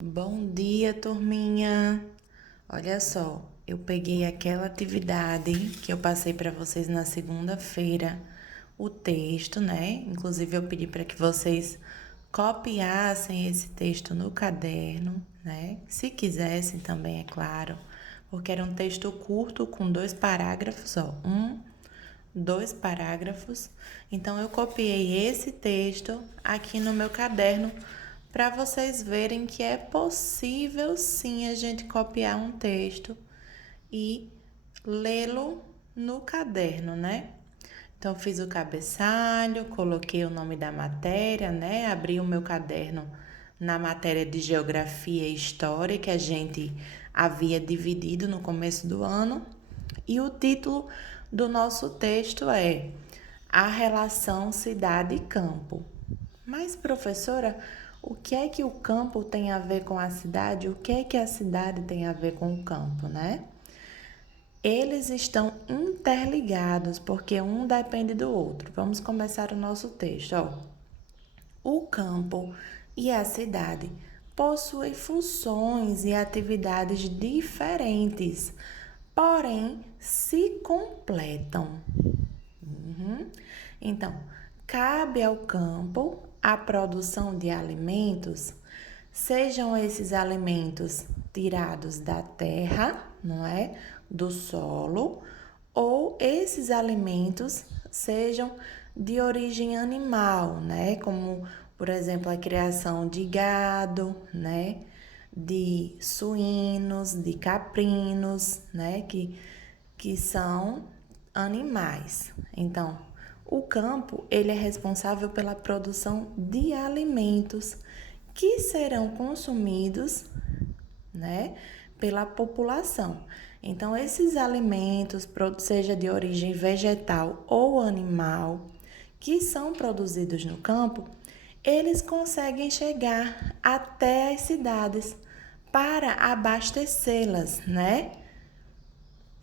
Bom dia, turminha! Olha só, eu peguei aquela atividade que eu passei para vocês na segunda-feira, o texto, né? Inclusive, eu pedi para que vocês copiassem esse texto no caderno, né? Se quisessem também, é claro, porque era um texto curto com 2 parágrafos, ó. 2 parágrafos. Então, eu copiei esse texto aqui no meu caderno para vocês verem que é possível sim a gente copiar um texto e lê-lo no caderno, né? Então, fiz o cabeçalho, coloquei o nome da matéria, né? Abri o meu caderno na matéria de Geografia e História, que a gente havia dividido no começo do ano. E o título do nosso texto é A Relação Cidade e Campo. Mas, professora, o que é que o campo tem a ver com a cidade? O que é que a cidade tem a ver com o campo, né? Eles estão interligados, porque um depende do outro. Vamos começar o nosso texto, ó. O campo e a cidade possuem funções e atividades diferentes, porém se completam. Então, cabe ao campo a produção de alimentos, sejam esses alimentos tirados da terra, não é? Do solo, ou esses alimentos sejam de origem animal, né? Como, por exemplo, a criação de gado, né? De suínos, de caprinos, né? Que são animais. Então, o campo, ele é responsável pela produção de alimentos que serão consumidos, né, pela população. Então, esses alimentos, seja de origem vegetal ou animal, que são produzidos no campo, eles conseguem chegar até as cidades para abastecê-las, né?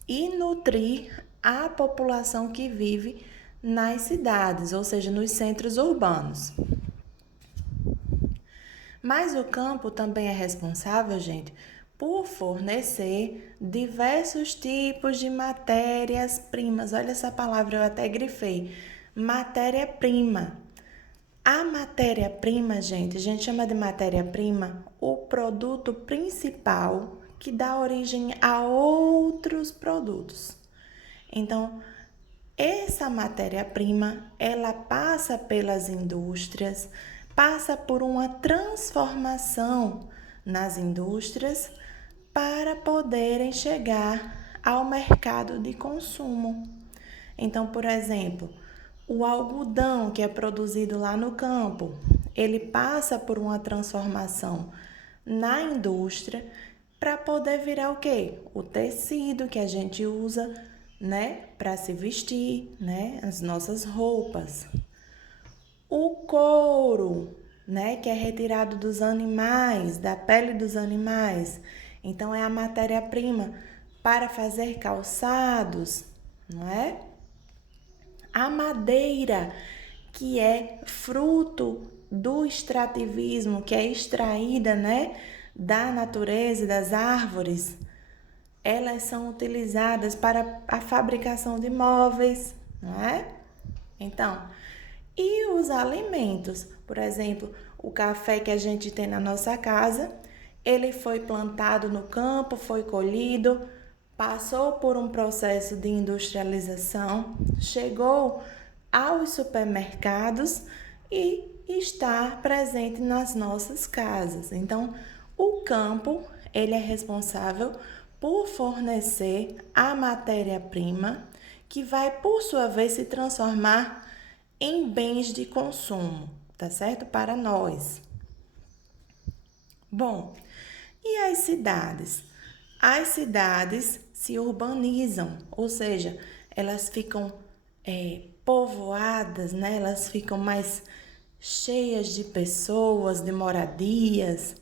E nutrir a população que vive nas cidades, ou seja, nos centros urbanos. Mas o campo também é responsável, gente, por fornecer diversos tipos de matérias-primas. Olha essa palavra, eu até grifei. Matéria-prima. A matéria-prima, gente, a gente chama de matéria-prima o produto principal que dá origem a outros produtos. Então, essa matéria-prima, ela passa pelas indústrias, passa por uma transformação nas indústrias para poderem chegar ao mercado de consumo. Então, por exemplo, o algodão que é produzido lá no campo, ele passa por uma transformação na indústria para poder virar o quê? O tecido que a gente usa, né, para se vestir, né, as nossas roupas. O couro, né, que é retirado dos animais, da pele dos animais. Então é a matéria-prima para fazer calçados, não é? A madeira, que é fruto do extrativismo, que é extraída, né, da natureza, das árvores, elas são utilizadas para a fabricação de móveis, não é? Então, e os alimentos? Por exemplo, o café que a gente tem na nossa casa, ele foi plantado no campo, foi colhido, passou por um processo de industrialização, chegou aos supermercados e está presente nas nossas casas. Então, o campo, ele é responsável por fornecer a matéria-prima que vai, por sua vez, se transformar em bens de consumo, tá certo? Para nós. Bom, e as cidades? As cidades se urbanizam, ou seja, elas ficam povoadas, né? Elas ficam mais cheias de pessoas, de moradias,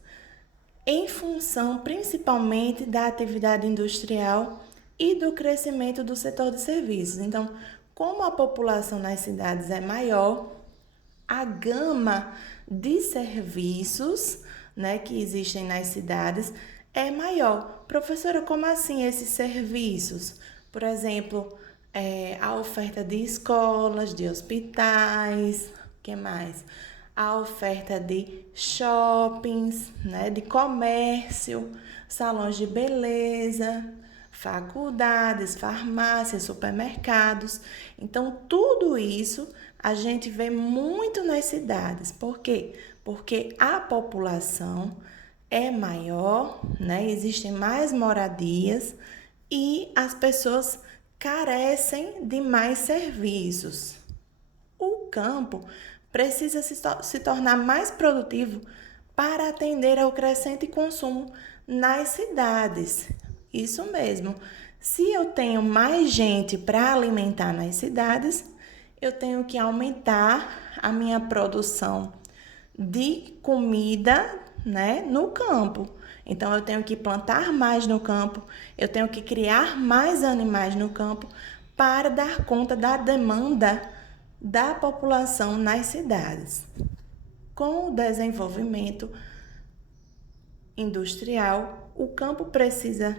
em função principalmente da atividade industrial e do crescimento do setor de serviços. Então, como a população nas cidades é maior, a gama de serviços, né, que existem nas cidades é maior. Professora, como assim esses serviços? Por exemplo, a oferta de escolas, de hospitais, que mais? A oferta de shoppings, né, de comércio, salões de beleza, faculdades, farmácias, supermercados. Então, tudo isso a gente vê muito nas cidades. Por quê? Porque a população é maior, né? Existem mais moradias e as pessoas carecem de mais serviços. O campo precisa se tornar mais produtivo para atender ao crescente consumo nas cidades. Isso mesmo. Se eu tenho mais gente para alimentar nas cidades, eu tenho que aumentar a minha produção de comida, né, no campo. Então eu tenho que plantar mais no campo, eu tenho que criar mais animais no campo para dar conta da demanda da população nas cidades. Com o desenvolvimento industrial, o campo precisa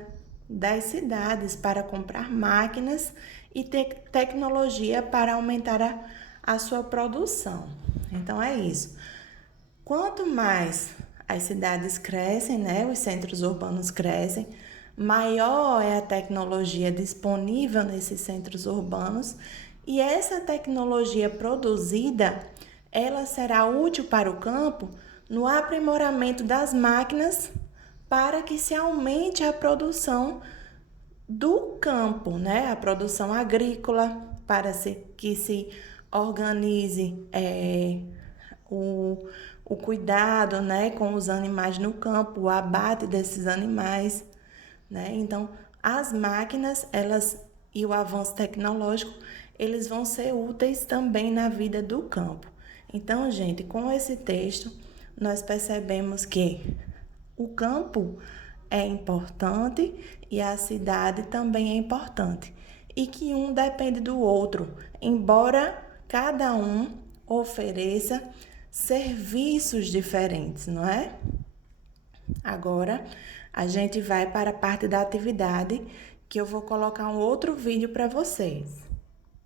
das cidades para comprar máquinas e tecnologia para aumentar a sua produção. Então é isso. Quanto mais as cidades crescem, né, os centros urbanos crescem, maior é a tecnologia disponível nesses centros urbanos e essa tecnologia produzida, ela será útil para o campo no aprimoramento das máquinas para que se aumente a produção do campo, né? A produção agrícola, para que se organize o cuidado, né, com os animais no campo, o abate desses animais, né? Então, as máquinas, elas e o avanço tecnológico, eles vão ser úteis também na vida do campo. Então, gente, com esse texto, nós percebemos que o campo é importante e a cidade também é importante e que um depende do outro, embora cada um ofereça serviços diferentes, não é? Agora, a gente vai para a parte da atividade, que eu vou colocar um outro vídeo para vocês.